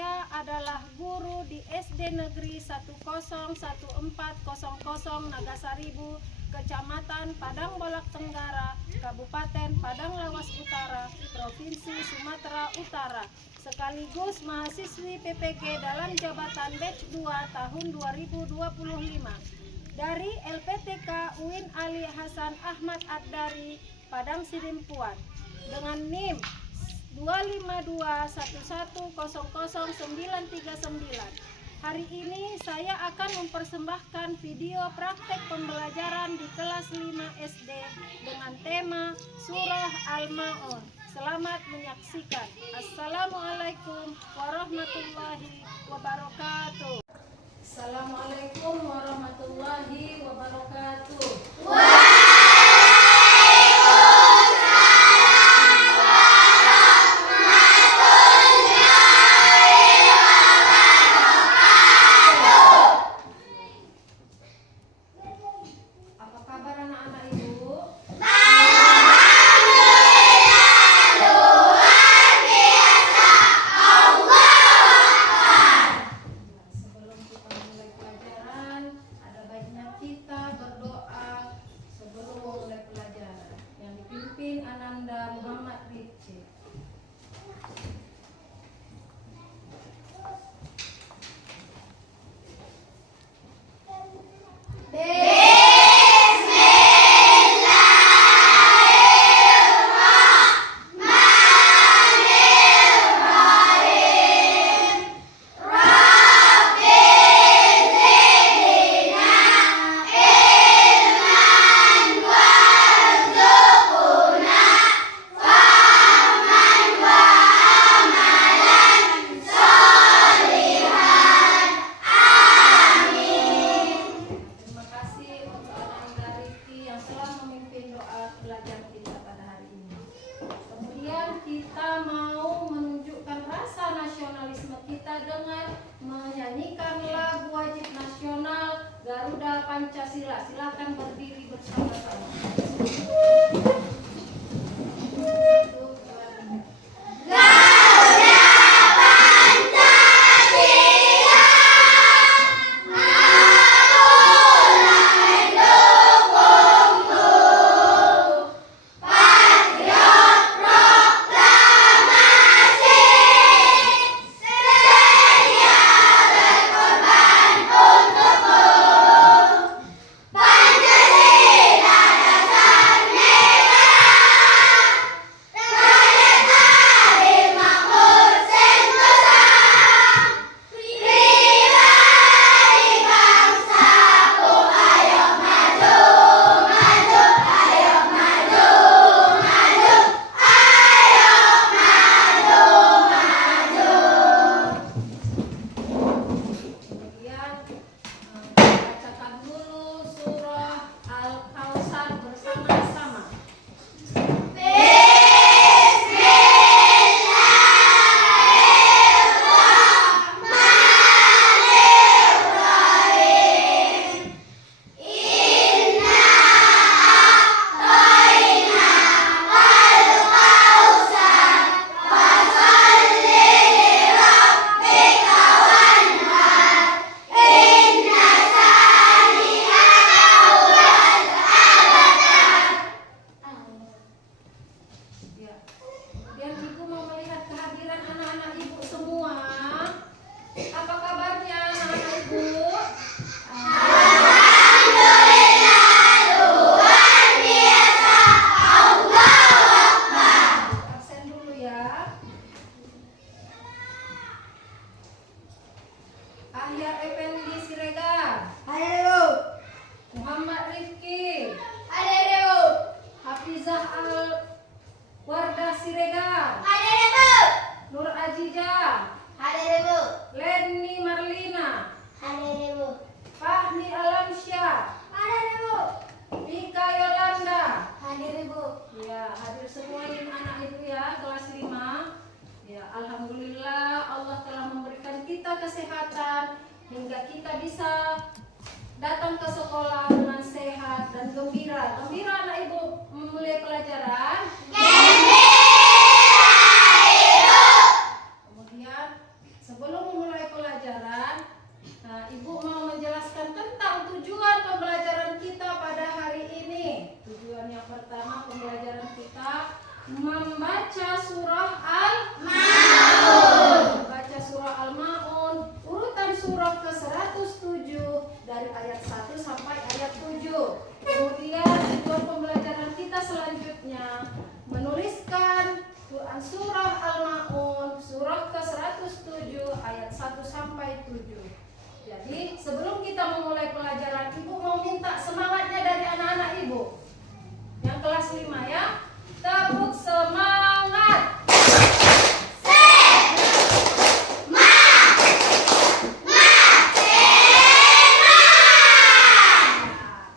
Saya adalah guru di SD Negeri 1014000 Nagasaribu, Kecamatan Padang Bolak Tenggara, Kabupaten Padang Lawas Utara, Provinsi Sumatera Utara, sekaligus mahasiswi PPG dalam jabatan batch 2 tahun 2025 dari LPTK UIN Ali Hasan Ahmad Ad-Dari, Padang Sidimpuan, dengan NIM 25211000939. Hari ini saya akan mempersembahkan video praktek pembelajaran di kelas 5 SD dengan tema Surah Al-Ma'un. Selamat menyaksikan. Assalamualaikum warahmatullahi wabarakatuh. Assalamualaikum warahmatullahi wabarakatuh. Ananda Muhammad Rifki. Kita mau menunjukkan rasa nasionalisme kita dengan menyanyikan lagu wajib nasional Garuda Pancasila. Silakan berdiri bersama-sama. Ahyar Effendi Siregar. Halo. Muhammad Rifki. Halo. Hafizah Al-Wardah Siregar. Halo. Nur Ajijah. Halo. Leni Marlina. Halo. Fahmi Alamsyah. Halo. Mika Yolanda. Halo. Ya, hadir semua ini anak ibu ya, kelas 5. Ya, alhamdulillah Allah telah memberikan kita kesehatan hingga kita bisa datang ke sekolah dengan sehat dan gembira. Gembira anak ibu memulai pelajaran. Gembira ibu. Kemudian sebelum 7. Jadi sebelum kita memulai pelajaran, Ibu mau minta semangatnya dari anak-anak Ibu yang kelas 5 ya. Tepuk semangat.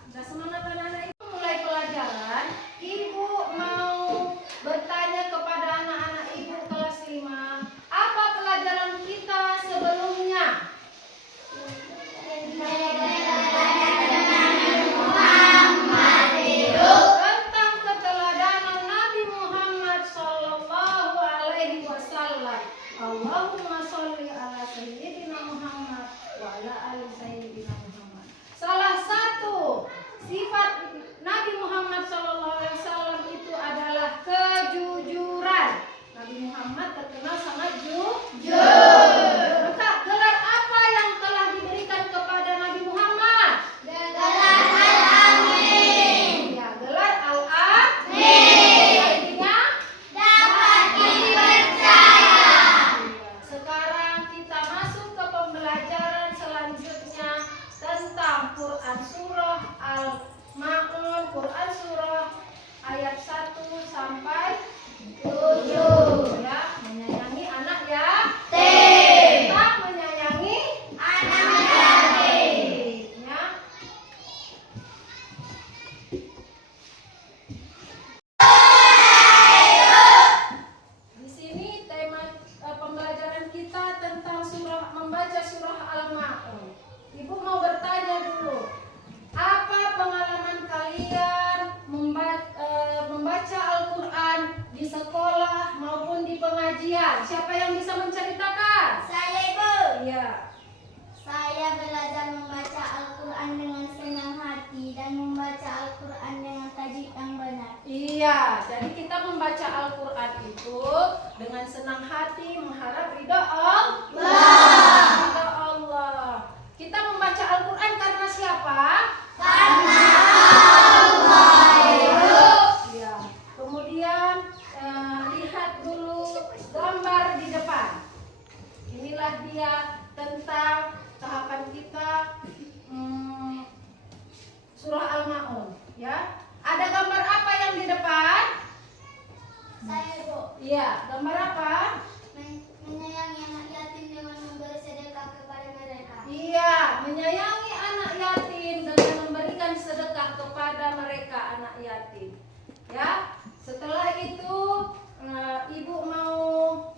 Udah semangat anak-anak Ibu mulai pelajaran. Ibu mau bertanya kepada anak-anak Ibu kelas 5, apa pelajaran kita sebelumnya? Tentang keteladanan Nabi Muhammad Sallallahu Alaihi Wasallam. Allahumma sholli ala Sayyidina Muhammad wa ala ali Sayyidina Muhammad. Salah satu sifat Nabi Muhammad Sallallahu Alaihi Wasallam itu adalah kejujuran. Nabi Muhammad terkenal sangat jujur. Maka gelar apa yang telah diberikan kepada Nabi Muhammad? Gelar Al-Amin. Ya, gelar Al-Amin. Artinya dapat dipercaya. Sekarang kita masuk ke pembelajaran selanjutnya tentang Quran surah Al-Ma'un, Quran surah ayat 1 sampai 7 ya, menyayangi anak yatim. Kita menyayangi anak yatim ya. Di sini tema pembelajaran kita tentang membaca surah Al-Ma'un. Ibu mau bertanya dulu, apa pengalaman kalian membaca Al-Quran di sekolah maupun di pengajian? Siapa yang bisa menceritakan? Saya Ibu. Iya. Saya belajar membaca Al-Quran dengan senang hati dan membaca Al-Quran dengan tajwid yang benar. Iya, jadi kita membaca Al-Quran itu dengan senang hati, mengharap ridha Allah. Ridha Allah. Kita membaca Al-Quran karena siapa? Karena Allah. Ya. Kemudian lihat dulu gambar di depan. Inilah dia tentang tahapan kita surah Al-Ma'un. Ya. Ada gambar apa yang di depan? Saya Ibu. Iya, gambar apa? Menyayangi anak yatim dengan memberi sedekah kepada mereka. Iya, menyayangi anak yatim dengan memberikan sedekah kepada mereka anak yatim. Ya, setelah itu Ibu mau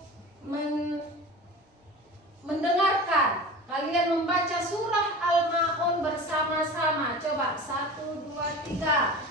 mendengarkan kalian membaca surah Al-Ma'un bersama-sama. Coba 1, 2, 3.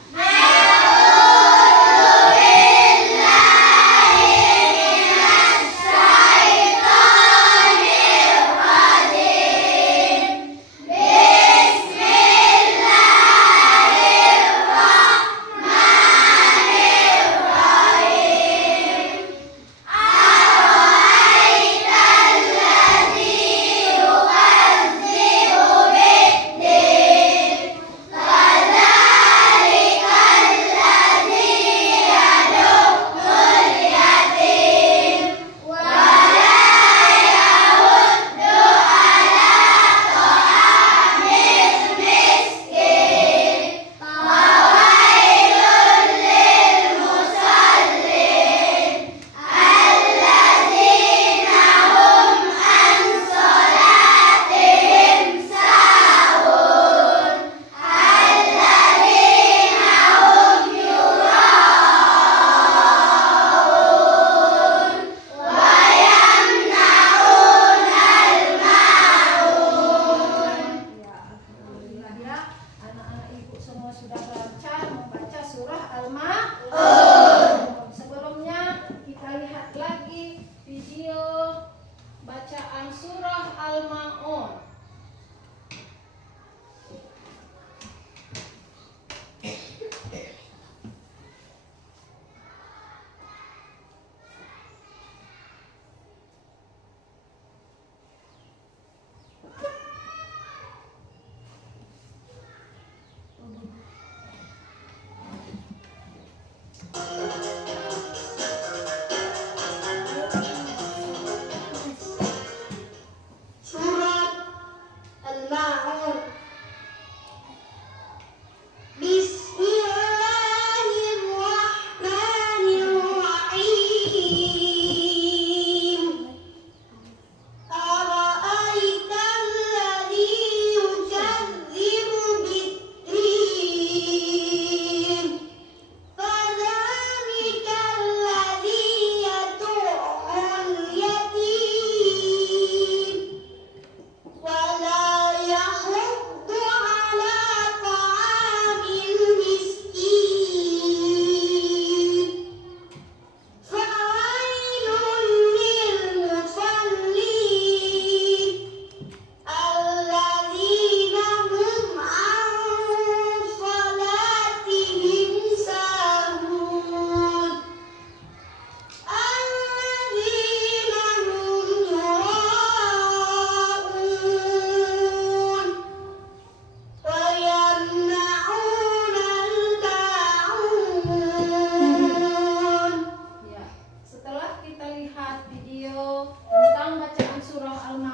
Surat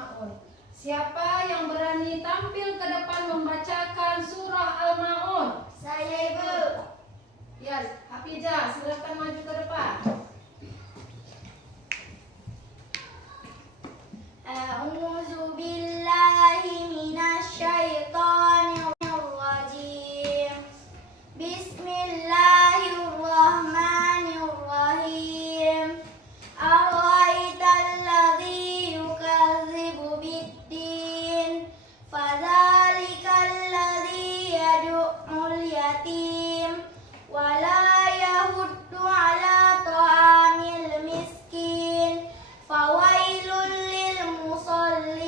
Al-Ma'un. Siapa yang berani tampil ke depan membacakan surah Al-Ma'un? Saya, Ibu. Ya, Hafizah, silakan maju ke depan. A'udzu billahi minasyaitonir rajim. Bismillahirrahmanirrahim. Ara'aital ladzi yukadzibu bid-din, fadzalikal ladzi yad'ul yatim wa la yahuddu 'ala ta'amil miskin, fawailul lil musallin.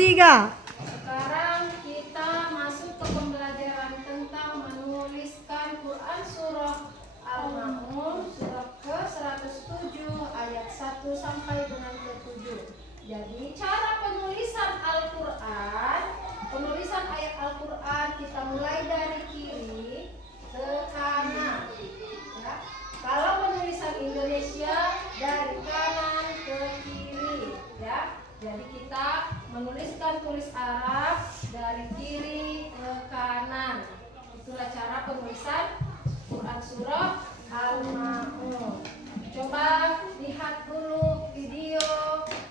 3. Sekarang kita masuk ke pembelajaran tentang menuliskan Quran surah Al-Ma'un surah ke-107 ayat 1 sampai dengan ke-7. Jadi cara penulisan Al-Quran, penulisan ayat Al-Quran kita mulai dari kiri ke kanan. Ya. Kalau penulisan Indonesia dari kanan ke kiri, ya. Jadi kita menuliskan tulis Arab dari kiri ke kanan. Itulah cara penulisan Quran surah Al-Ma'un. Coba lihat dulu video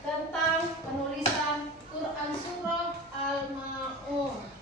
tentang penulisan Quran surah Al-Ma'un.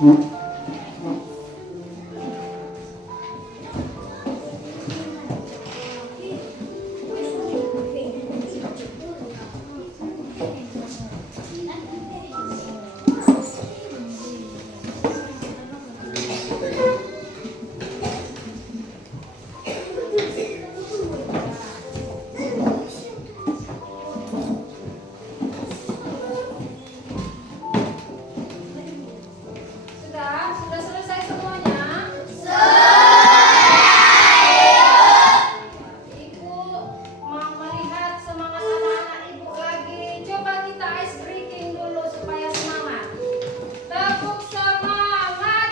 Sudah selesai semuanya? Ibu mau melihat semangat anak-anak ibu lagi. Coba kita ice breaking dulu supaya semangat. Tepuk semangat.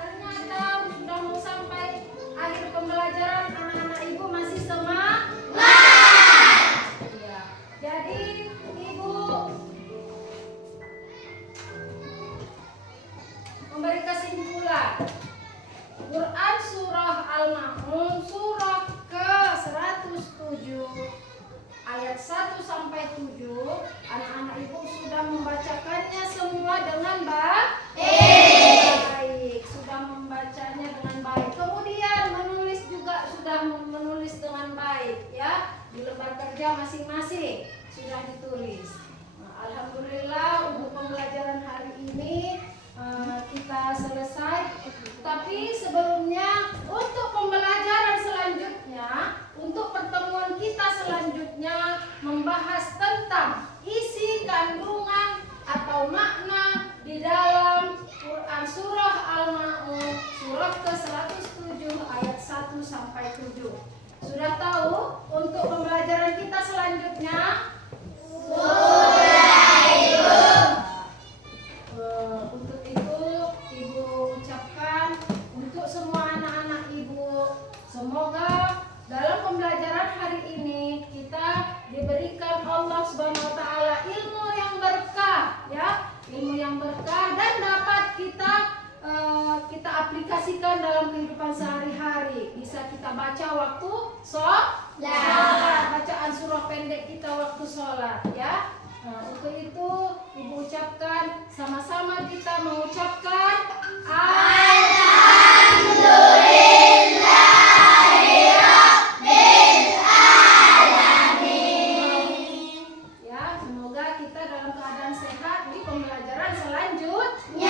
Ternyata sudah mau sampai akhir pembelajaran, anak-anak ibu masih semangat. Iya. Jadi ibu memberi kesimpulan. Quran surah Al-Ma'un surah ke-107 ayat 1 sampai 7. Anak-anak ibu sudah membacakannya semua dengan baik. Sudah membacanya dengan baik. Kemudian menulis juga sudah menulis dengan baik ya. Di lembar kerja masing-masing sudah ditulis. Nah, alhamdulillah untuk pembelajaran hari ini kita selesai. Tapi sebelumnya untuk pembelajaran selanjutnya, untuk pertemuan kita selanjutnya membahas tentang isi kandungan atau makna di dalam Quran surah Al-Ma'un surah ke-107 ayat 1 sampai 7. Sudah tahu untuk pembelajaran kita selanjutnya? Untuk itu ibu ucapkan untuk semua anak-anak ibu, semoga dalam pembelajaran hari ini kita diberikan Allah Subhanahu wa taala ilmu yang berkah ya, ilmu yang berkah dan dapat kita aplikasikan dalam kehidupan sehari-hari. Bisa kita baca waktu sholat, bacaan surah pendek kita waktu sholat ya. Nah, untuk itu ibu ucapkan, sama-sama kita mengucapkan ya, semoga kita dalam keadaan sehat di pembelajaran selanjutnya.